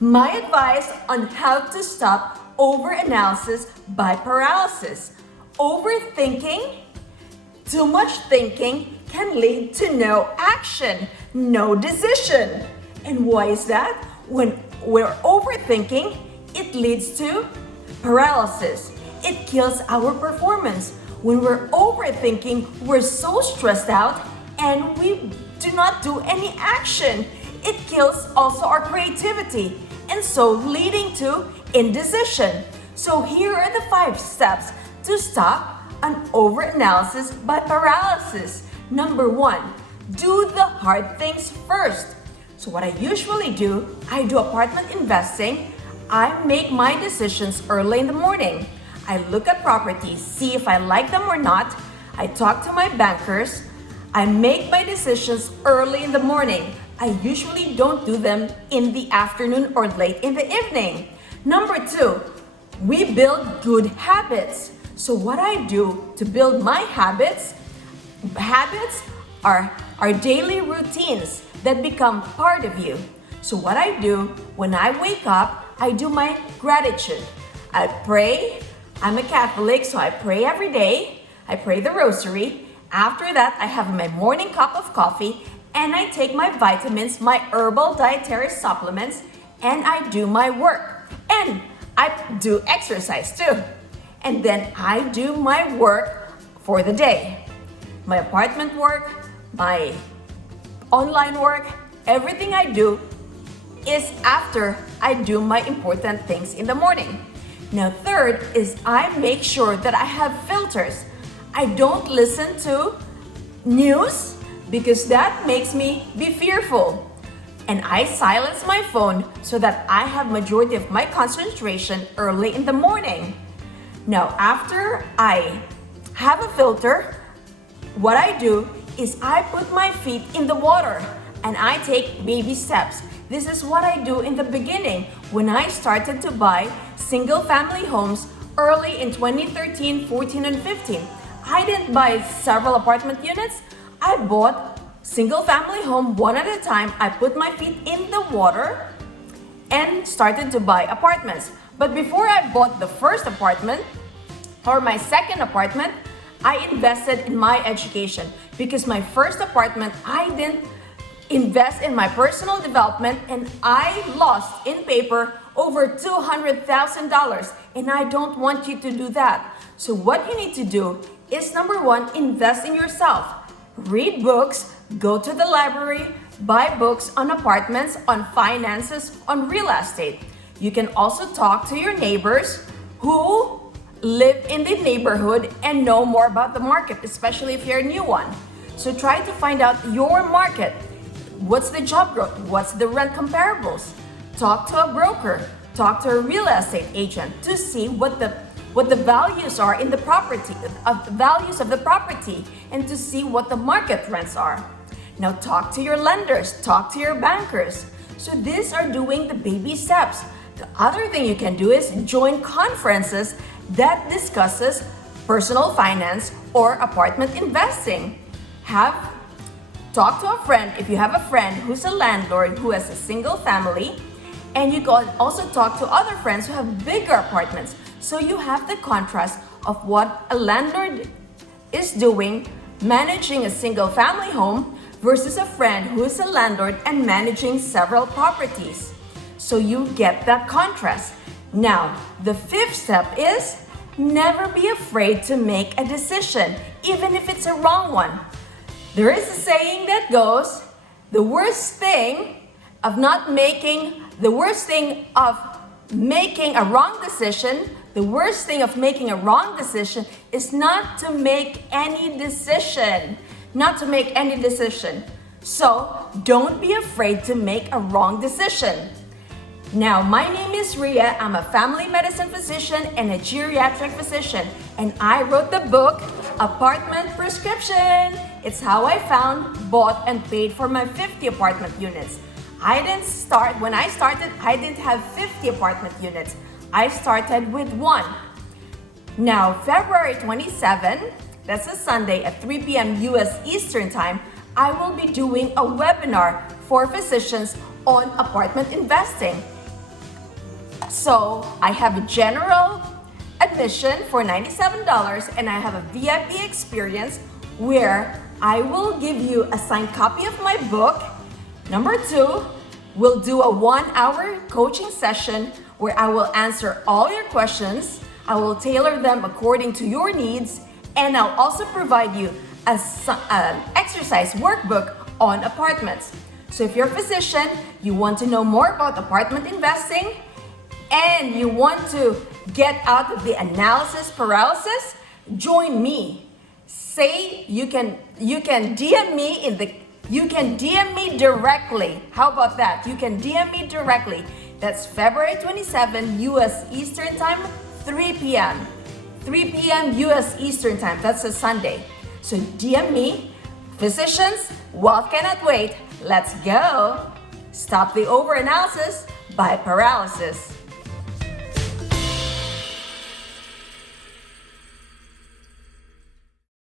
My advice on how to stop overanalysis by paralysis. Overthinking, too much thinking can lead to no action, no decision. And why is that? When we're overthinking, it leads to paralysis. It kills our performance. When we're overthinking, we're so stressed out and we do not do any action. It kills also our creativity and so leading to indecision. So here are the 5 steps to stop an overanalysis by paralysis. Number 1, do the hard things first. So what I usually do, I do apartment investing. I make my decisions early in the morning. I look at properties, see if I like them or not. I talk to my bankers. I make my decisions early in the morning. I usually don't do them in the afternoon or late in the evening. Number 2, we build good habits. So what I do to build my habits are daily routines that become part of you. So what I do when I wake up, I do my gratitude. I pray. I'm a Catholic, so I pray every day. I pray the rosary. After that, I have my morning cup of coffee and I take my vitamins, my herbal dietary supplements, and I do my work. And I do exercise too. And then I do my work for the day. My apartment work, my online work, everything I do is after I do my important things in the morning. Now, third is I make sure that I have filters. I don't listen to news because that makes me be fearful. And I silence my phone so that I have majority of my concentration early in the morning. Now, after I have a filter, what I do is I put my feet in the water and I take baby steps. This is what I do in the beginning when I started to buy single-family homes early in 2013, 14, and 15. I didn't buy several apartment units. I bought single-family home one at a time. I put my feet in the water and started to buy apartments. But before I bought the first apartment or my second apartment, I invested in my education because my first apartment, I didn't invest in my personal development and I lost in paper over $200,000 and I don't want you to do that. So what you need to do is number 1, invest in yourself. Read books, go to the library, buy books on apartments, on finances, on real estate. You can also talk to your neighbors who live in the neighborhood and know more about the market, especially if you're a new one. So try to find out your market. What's the job growth? What's the rent comparables? Talk to a broker, talk to a real estate agent to see what the values are in the property, values of the property, and to see what the market rents are. Now talk to your lenders, talk to your bankers. So these are doing the baby steps. The other thing you can do is join conferences that discusses personal finance or apartment investing. Talk to a friend if you have a friend who's a landlord who has a single family, and you can also talk to other friends who have bigger apartments. So you have the contrast of what a landlord is doing managing a single family home versus a friend who is a landlord and managing several properties. So you get that contrast. Now, the 5th step is never be afraid to make a decision, even if it's a wrong one. There is a saying that goes, the worst thing of making a wrong decision, the worst thing of making a wrong decision is not to make any decision. Not to make any decision. So don't be afraid to make a wrong decision. Now, my name is Ria. I'm a family medicine physician and a geriatric physician, and I wrote the book, Apartment Prescription. It's how I found, bought, and paid for my 50 apartment units. When I started, I didn't have 50 apartment units. I started with 1. Now, February 27, that's a Sunday at 3 p.m. US Eastern Time, I will be doing a webinar for physicians on apartment investing. So I have a general admission for $97 and I have a VIP experience where I will give you a signed copy of my book. Number 2, we'll do a 1-hour coaching session where I will answer all your questions. I will tailor them according to your needs, and I'll also provide you an exercise workbook on apartments. So if you're a physician, you want to know more about apartment investing, and you want to get out of the analysis paralysis, join me. Say you can DM me directly. How about that? You can DM me directly. That's February 27, US Eastern Time, 3 p.m. 3 p.m. US Eastern Time. That's a Sunday. So DM me. Physicians, wealth cannot wait. Let's go. Stop the overanalysis by paralysis.